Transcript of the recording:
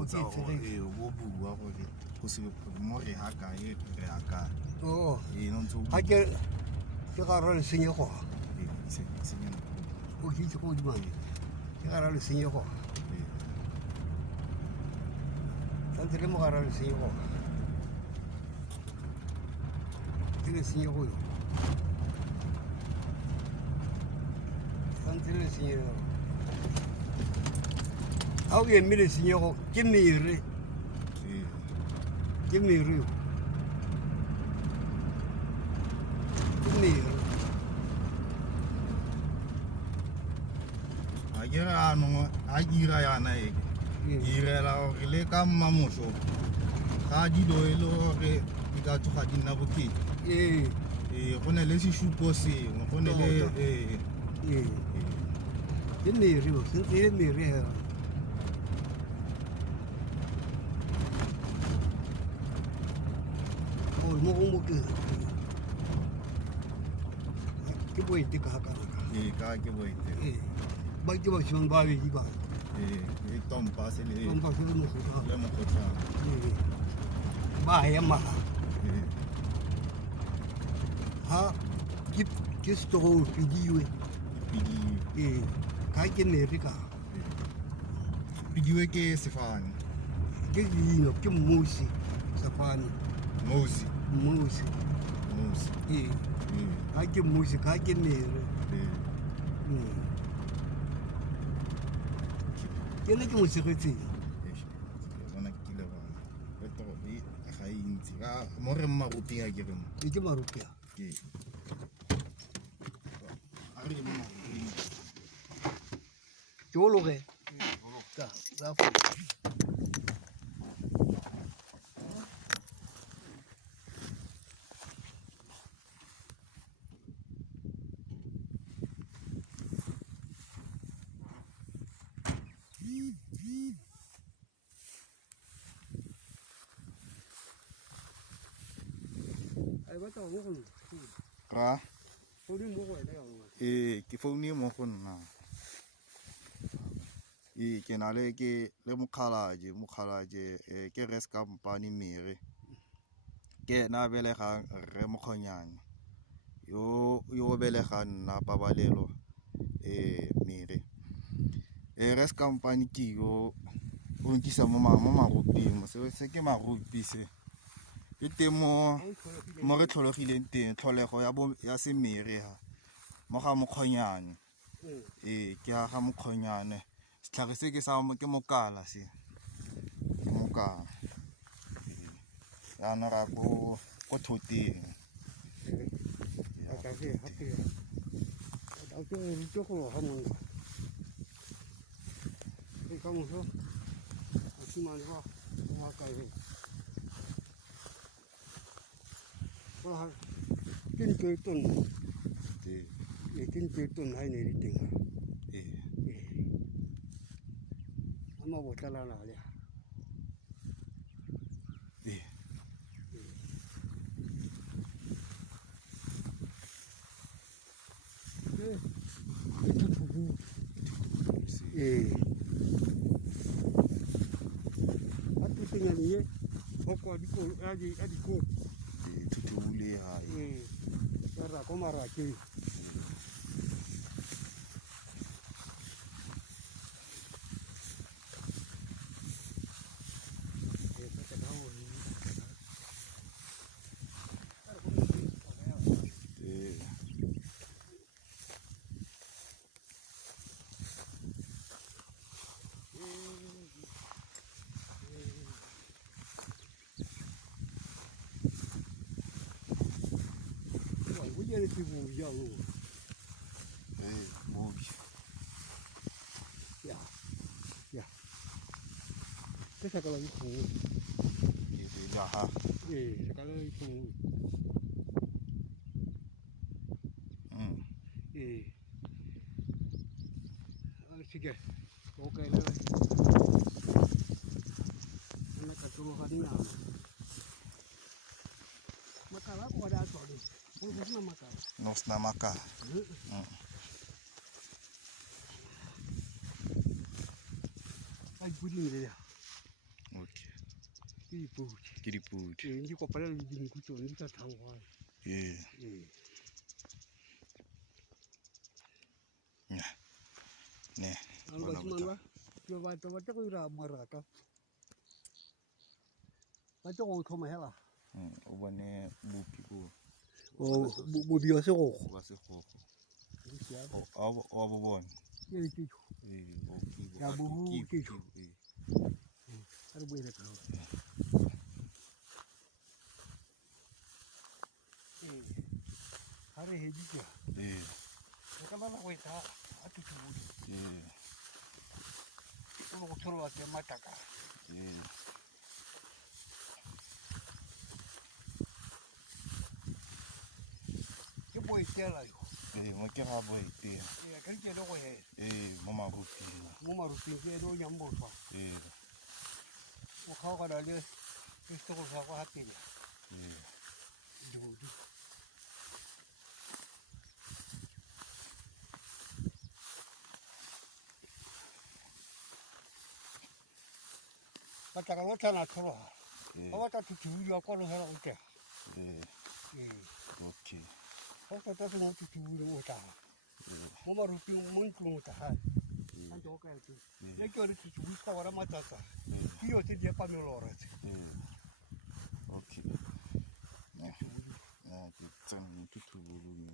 botsa gore bo bua gore go se mo re ha kae re ha kae no ntse ga ke gara le senyego senyego o ke itse go di mane ke gara le senyego santse le mo gara le senyego ke le senyego yo santse le senyego ha o eme le senyego ke mere yo a ke re anong a ke ira yana e ke irela gore le ka mmamoso ga dilo e le gore di ka tsoga di nna bokete go ne le sesupo sengwe go ne le ke mere yo sentse e mere hela mo go mo ke boite ka ka ka ke boite ba ke ba shang ba be di ba e tompa se le mo go le mo go tla ba ya ma ha ke sto pidiwe ka ke mere ka pidiwe ke sefane ke dino ke musi safani Mosi ka ke musi ka ke mere ke ne ke mo segetseng bona ke le bona retoro ga intsi ka mo re mmaruping a ke re mo ke marupia ke a re mo maruping ke o loge ka ba fo ra ke founi mo go nna ke na le ke le mokhalaje ke res company mere ke na belegang re mokgonyane yo belegang nna pabalelo mere res company ke yo o nkisa mo maruping se ke marupi se e teng mo re tlholegileng teng tlholego ya semere ha mo ga mokgonyane ke ga mokgonyane setlhare se ke sa ke mokala se ke mokala ya na ra go thoteng tin ton hai ne ri ting ama botala la le atu tinga ni hoko diko adiko tutule hai ra ko mara ke Ele que já o ya que saca lá de fundo jaha saca lá de fundo así que okay le una caturo harina makala ko ada todo nos na maka ai pudin le Okay. Ke dipodi. Ke dipodi. Di kopana le dinku tsone di sa thangwane. Ee. Ne. Basimane ba ke batla go ira maraka. Ba tlo go thoma hela. O bone bopi ko. Bobi wa segogo. Wa segogo. O a bo bona. Ke le kitso. Okay. Ya bo kitso. Ee. Are boele ka. Are hedi tja. Ee. Ka mala go eta a tutubudi. Ee. O go tsholola ke mataka. Ee. Ke boetela yo. Ee, mo ke ga bo etela. Ka ke le go he. Ee, mo maruping. Mo maruping ke no nyambofa. Ee. O kha ga le se go sa go hapela. Ee. Dibodi. Mataka lo tana tshologa. Ba batla tutubudi wa kono hela o tla. Ee. Okay. Go tota se mo tutubudi o tla. Mo maruping mo ntlong o tla ha. Ante go ka etse. Le ke re tutubudi ka bara matata. Ke yo tse di pa melora tse. Okay. Ke tsang tutubudi.